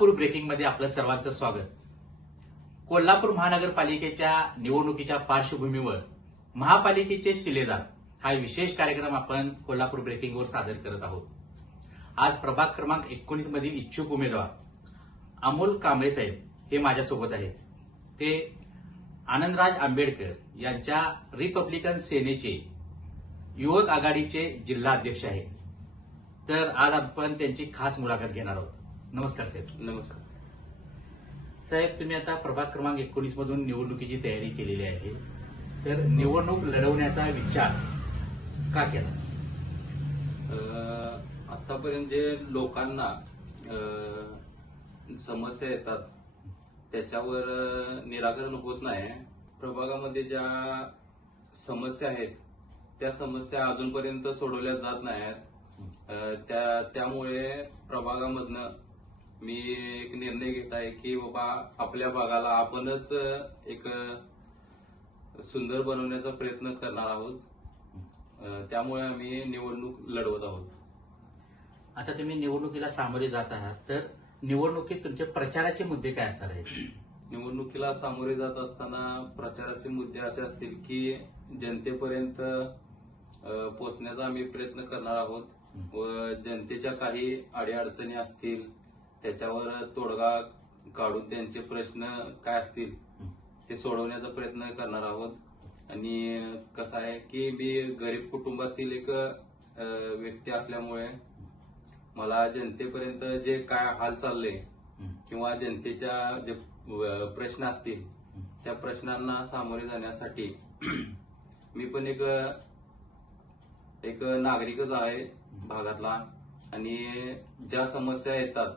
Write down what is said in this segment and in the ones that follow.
Kolhapur breaking मध्ये आपलं सर्वांचं स्वागत. कोल्हापूर महानगरपालिकेच्या निवडणुकीच्या पार्श्वभूमीवर महापालिकेचे शिलेदार हा विशेष कार्यक्रम आपण कोल्हापूर ब्रेकिंगवर सादर करत आहोत. आज प्रभाग क्रमांक 19 मधील इच्छुक उमेदवार अमोल कांबळे साहेब हे माझ्यासोबत आहेत. ते आनंदराज आंबेडकर यांच्या रिपब्लिकन सेनेचे युवक आघाडीचे जिल्हा अध्यक्ष आहेत. तर आज आपण त्यांची खास मुलाखत घेणार आहोत. नमस्कार साहेब. नमस्कार साहेब, तुम्ही आता प्रभाग क्रमांक 19 मधून निवडणुकीची तयारी केलेली आहे. तर निवडणूक लढवण्याचा विचार का केला? आतापर्यंत जे लोकांना समस्या येतात त्याच्यावर निराकरण होत नाही. प्रभागामध्ये ज्या समस्या आहेत त्या समस्या अजूनपर्यंत सोडवल्या जात नाहीत. त्यामुळे प्रभागामधनं मी एक निर्णय घेत आहे की बाबा आपल्या भागाला आपणच एक सुंदर बनवण्याचा प्रयत्न करणार आहोत. त्यामुळे आम्ही निवडणूक लढवत आहोत. आता तुम्ही निवडणुकीला सामोरे जात आहात, तर निवडणुकीत तुमचे प्रचाराचे मुद्दे काय असणार आहेत? निवडणुकीला सामोरे जात असताना प्रचाराचे मुद्दे असे असतील की जनतेपर्यंत पोहोचण्याचा आम्ही प्रयत्न करणार आहोत व जनतेच्या काही अडीअडचणी असतील त्याच्यावर तोडगा काढून त्यांचे प्रश्न काय असतील ते सोडवण्याचा प्रयत्न करणार आहोत. आणि कसं आहे की मी गरीब कुटुंबातील एक व्यक्ती असल्यामुळे मला जनतेपर्यंत जे काय हाल चालले किंवा जनतेच्या जे प्रश्न असतील त्या प्रश्नांना सामोरे जाण्यासाठी मी पण एक नागरिकच आहे भागातला आणि ज्या समस्या येतात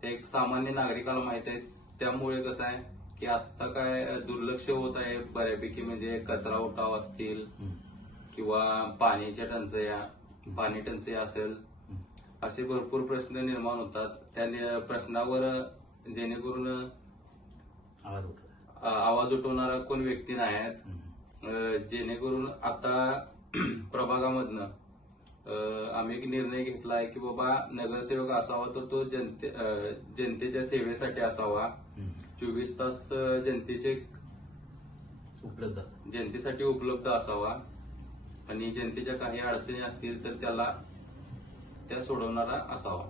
त्या एक सामान्य नागरिकाला माहित आहेत. त्यामुळे कसं आहे की आता काय दुर्लक्ष होत आहे बऱ्यापैकी, म्हणजे कचरा उठाव असतील किंवा पाणी टंचाई असेल, असे भरपूर प्रश्न निर्माण होतात. त्या प्रश्नावर जेणेकरून आवाज उठवणारा कोण व्यक्ती नाही आहेत. जेणेकरून आता प्रभागामधनं आम्ही एक निर्णय घेतला आहे की बाबा नगरसेवक असावा तर तो जनतेच्या सेवेसाठी असावा. 24 तास जनतेसाठी उपलब्ध असावा आणि जनतेच्या काही अडचणी असतील तर त्या सोडवणारा असावा.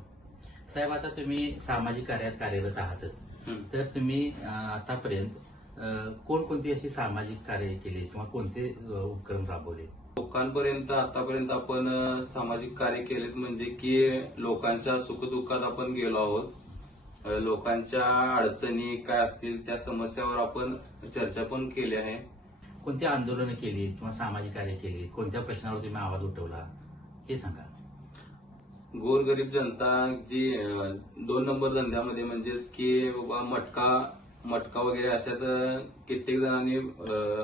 साहेब, आता तुम्ही सामाजिक कार्यात कार्यरत आहातच, तर तुम्ही आतापर्यंत कोणकोणती अशी सामाजिक कार्य केली किंवा कोणते उपक्रम राबवले? लोकांपर्यंत आतापर्यंत आपण सामाजिक कार्य केलेत म्हणजे की लोकांच्या सुखदुःखात आपण गेलो आहोत. लोकांच्या अडचणी काय असतील त्या समस्यावर आपण चर्चा पण केली आहे. कोणती आंदोलनं केली किंवा सामाजिक कार्य केली, कोणत्या प्रश्नावर तुम्ही आवाज उठवला हे सांगा. गोरगरीब जनता जी 2 नंबर धंद्यामध्ये म्हणजेच की बाबा मटका वगैरे अशात कित्येक जणांनी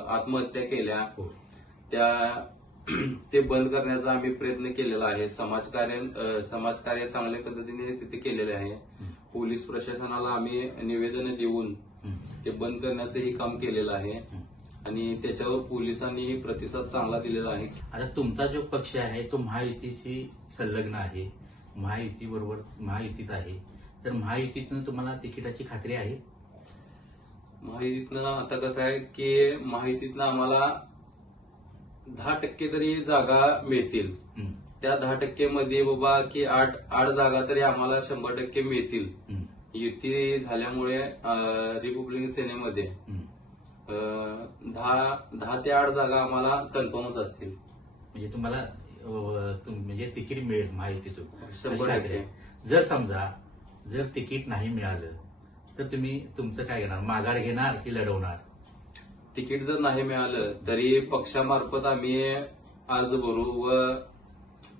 आत्महत्या केल्या, ते बंद करण्याचा आम्ही प्रयत्न केलेला आहे. समाजकार्य चांगल्या पद्धतीने तिथे केलेले आहे. पोलीस प्रशासनाला आम्ही निवेदन देऊन ते बंद करण्याचंही काम केलेलं आहे आणि त्याच्यावर पोलिसांनीही प्रतिसाद चांगला दिलेला आहे. आता तुमचा जो पक्ष आहे तो महायुतीशी संलग्न आहे, महायुतीत आहे, तर महायुतीतनं तुम्हाला तिकिटाची खात्री आहे? महायुतीतनं आता कसं आहे की महायुतीतनं आम्हाला 10% तरी जागा मिळतील. त्या 10% मध्ये बाबा की 8 जागा तरी आम्हाला 100% मिळतील. युती झाल्यामुळे रिपब्लिकन सेनेमध्ये 10 ते 8 जागा आम्हाला कन्फर्मच असतील. म्हणजे तुम्हाला म्हणजे तिकीट मिळेल महायुतीचं 100%. जर तिकीट नाही मिळालं तर तुम्ही तुमचं काय घेणार? माघार घेणार की लढवणार? तिकीट जर नाही मिळालं तरी पक्षामार्फत आम्ही अर्ज भरू व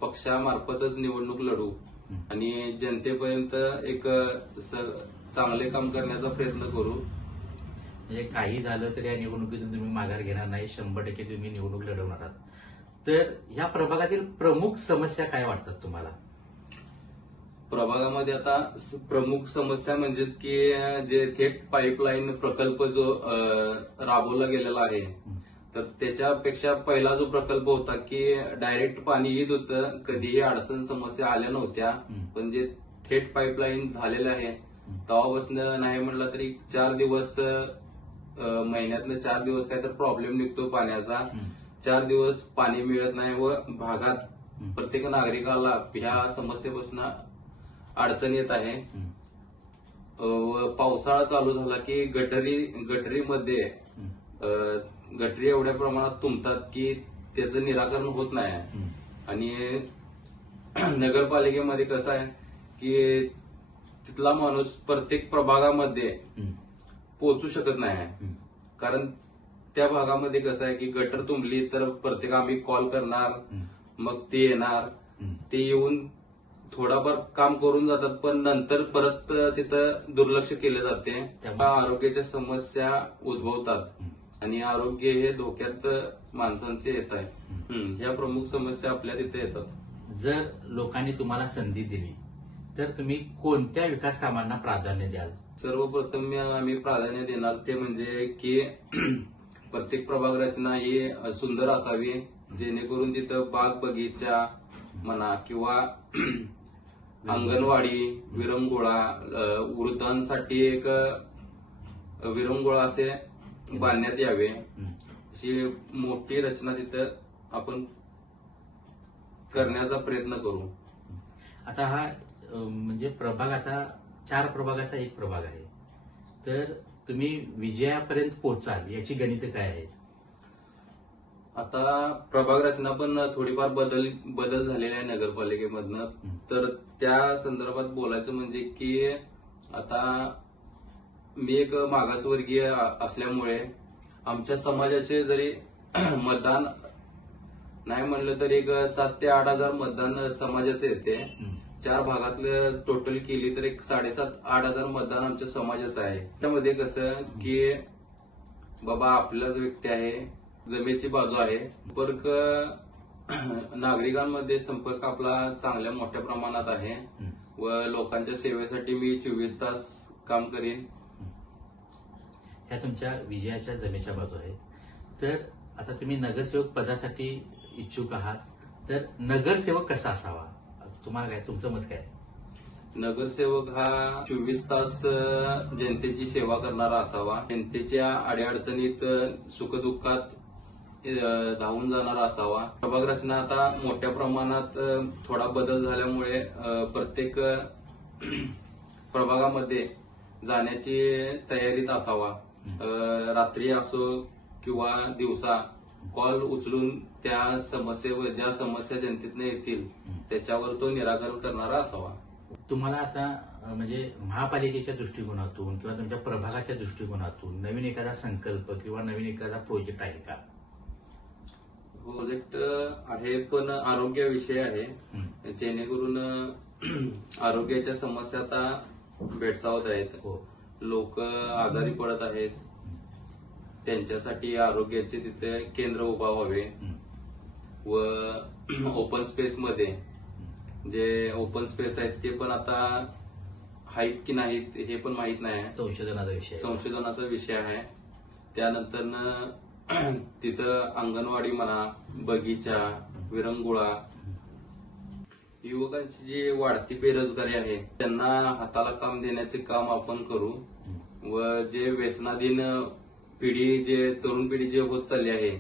पक्षामार्फतच निवडणूक लढू आणि जनतेपर्यंत एक चांगले काम करण्याचा प्रयत्न करू. म्हणजे काही झालं तरी या निवडणुकीतून तुम्ही माघार घेणार नाही, 100% तुम्ही निवडणूक लढवणार आहात. तर या प्रभागातील प्रमुख समस्या काय वाटतात तुम्हाला? प्रभागामध्ये आता प्रमुख समस्या म्हणजेच की जे थेट पाईपलाईन प्रकल्प जो राबवला गेलेला आहे तर त्याच्यापेक्षा पहिला जो प्रकल्प होता की डायरेक्ट पाणी येत होतं, कधीही अडचण समस्या आल्या नव्हत्या. पण जे थेट पाईपलाईन झालेलं आहे तेव्हापासून नाही म्हणलं तरी 4 दिवस महिन्यातनं 4 दिवस काय तर प्रॉब्लेम निघतो पाण्याचा. 4 दिवस पाणी मिळत नाही व भागात प्रत्येक नागरिकाला ह्या समस्येपासून अडचण येत आहे. व पावसाळा चालू झाला की गटरीमध्ये गटरी एवढ्या प्रमाणात तुंबतात की त्याचं निराकरण होत नाही. आणि नगरपालिकेमध्ये कसं आहे की तिथला माणूस प्रत्येक प्रभागामध्ये पोहोचू शकत नाही. कारण त्या भागामध्ये कसं आहे की गटर तुंबली तर प्रत्येक आम्ही कॉल करणार, मग ते येणार, ते येऊन थोडाफार काम करून जातात, पण नंतर परत तिथं दुर्लक्ष केले जाते. आरोग्याच्या समस्या उद्भवतात आणि आरोग्य हे धोक्यात माणसांचे येत आहे. ह्या प्रमुख समस्या आपल्या तिथे येतात. जर लोकांनी तुम्हाला संधी दिली तर तुम्ही कोणत्या विकास कामांना प्राधान्य द्याल? सर्वप्रथम आम्ही प्राधान्य देणार ते म्हणजे की प्रत्येक प्रभाग रचना ही सुंदर असावी, जेणेकरून तिथं बाग बगीचा म्हणा किंवा अंगणवाडी, विरंगुळा, वृद्धांसाठी एक विरंगुळा असे बांधण्यात यावे. अशी मोठी रचना तिथं आपण करण्याचा प्रयत्न करू. आता हा म्हणजे प्रभाग, आता 4 प्रभागाचा एक प्रभाग आहे, तर तुम्ही विजयापर्यंत पोहोचाल याची गणित काय आहे? आता प्रभाग रचना पण थोडीफार बदल झालेला आहे नगरपालिकेमधनं. तर त्या संदर्भात बोलायचं म्हणजे की आता मी एक मागासवर्गीय असल्यामुळे आमच्या समाजाचे जरी मतदान नाही म्हणलं तरी एक 7,000 ते 8,000 मतदान समाजाचे येते. 4 भागातलं टोटल केली तर एक 7,500-8,000 मतदान आमच्या समाजाचं आहे. त्यामध्ये कसं की बाबा आपलाच व्यक्ती आहे, जमेची बाजू आहे, संपर्क नागरिकांमध्ये संपर्क आपला चांगल्या मोठ्या प्रमाणात आहे व लोकांच्या सेवेसाठी मी 24 तास काम करीन. ह्या तुमच्या विजयाच्या जमेच्या बाजू आहेत. तर आता तुम्ही नगरसेवक पदासाठी इच्छुक आहात, तर नगरसेवक कसा असावा? तुम्हाला काय, तुमचं मत काय? नगरसेवक हा 24 तास जनतेची सेवा करणारा असावा. जनतेच्या अडीअडचणीत सुखदुःखात धावून जाणारा असावा. प्रभाग रचना आता मोठ्या प्रमाणात थोडा बदल झाल्यामुळे प्रत्येक प्रभागामध्ये जाण्याची तयारीत असावा. रात्री असो किंवा दिवसा कॉल उचलून त्या समस्येवर, ज्या समस्या जनतेतनं येतील त्याच्यावर तो निराकरण करणारा असावा. तुम्हाला आता म्हणजे महापालिकेच्या दृष्टिकोनातून किंवा तुमच्या प्रभागाच्या दृष्टिकोनातून नवीन एखादा संकल्प किंवा नवीन एखादा प्रोजेक्ट आहे का? प्रोजेक्ट आहे, पण आरोग्याविषयी आहे, जेणेकरून आरोग्याच्या समस्या आता भेडसावत आहेत. लोक आजारी पडत आहेत, त्यांच्यासाठी आरोग्याचे तिथे केंद्र उभा व्हावे व ओपन स्पेस मध्ये जे ओपन स्पेस आहेत ते पण आता आहेत की नाहीत हे पण माहित नाही. संशोधनाचा विषय आहे. त्यानंतर तिथं अंगणवाडी म्हणा, बगीचा, विरंगुळा, युवकांची जी वाढती बेरोजगारी आहे त्यांना हाताला काम देण्याचे काम आपण करू व जे व्यसनाधीन पिढी, जे तरुण पिढी जे होत चालली आहे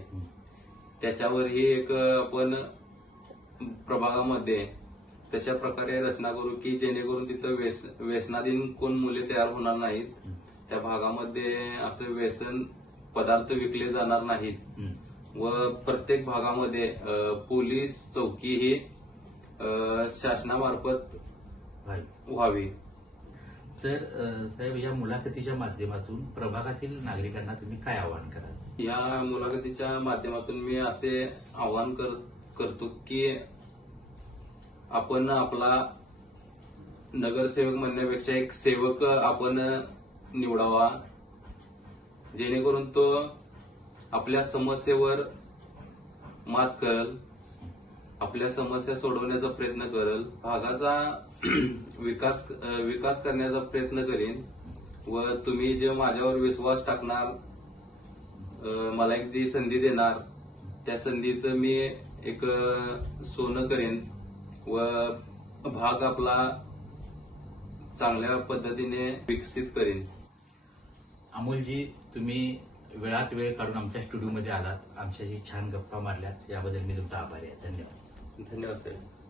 त्याच्यावरही एक आपण प्रभागामध्ये तशा प्रकारे रचना करू की जेणेकरून तिथं व्यसनाधीन कोण मुले तयार होणार नाहीत. त्या भागामध्ये असे व्यसन पदार्थ विकले जाणार नाहीत व प्रत्येक भागामध्ये पोलीस चौकी ही शासनामार्फत व्हावी. तर साहेब, या मुलाखतीच्या माध्यमातून प्रभागातील नागरिकांना तुम्ही काय आवाहन कराल? या मुलाखतीच्या माध्यमातून मी असे आवाहन करतो की आपण आपला नगरसेवक म्हणण्यापेक्षा एक सेवक आपण निवडावा, जेणेकरून तो आपल्या समस्येवर मात करेल, आपल्या समस्या सोडवण्याचा प्रयत्न करेल, भागाचा विकास करण्याचा प्रयत्न करीन व तुम्ही जे माझ्यावर विश्वास टाकणार, मला एक जी संधी देणार त्या संधीचं मी एक सोनं करेन व भाग आपला चांगल्या पद्धतीने विकसित करेन. अमोलजी, तुम्ही वेळात वेळ काढून आमच्या स्टुडिओमध्ये आलात, आमच्याशी छान गप्पा मारल्यात, याबद्दल मी तुमचा आभारी आहे. धन्यवाद. धन्यवाद साहेब.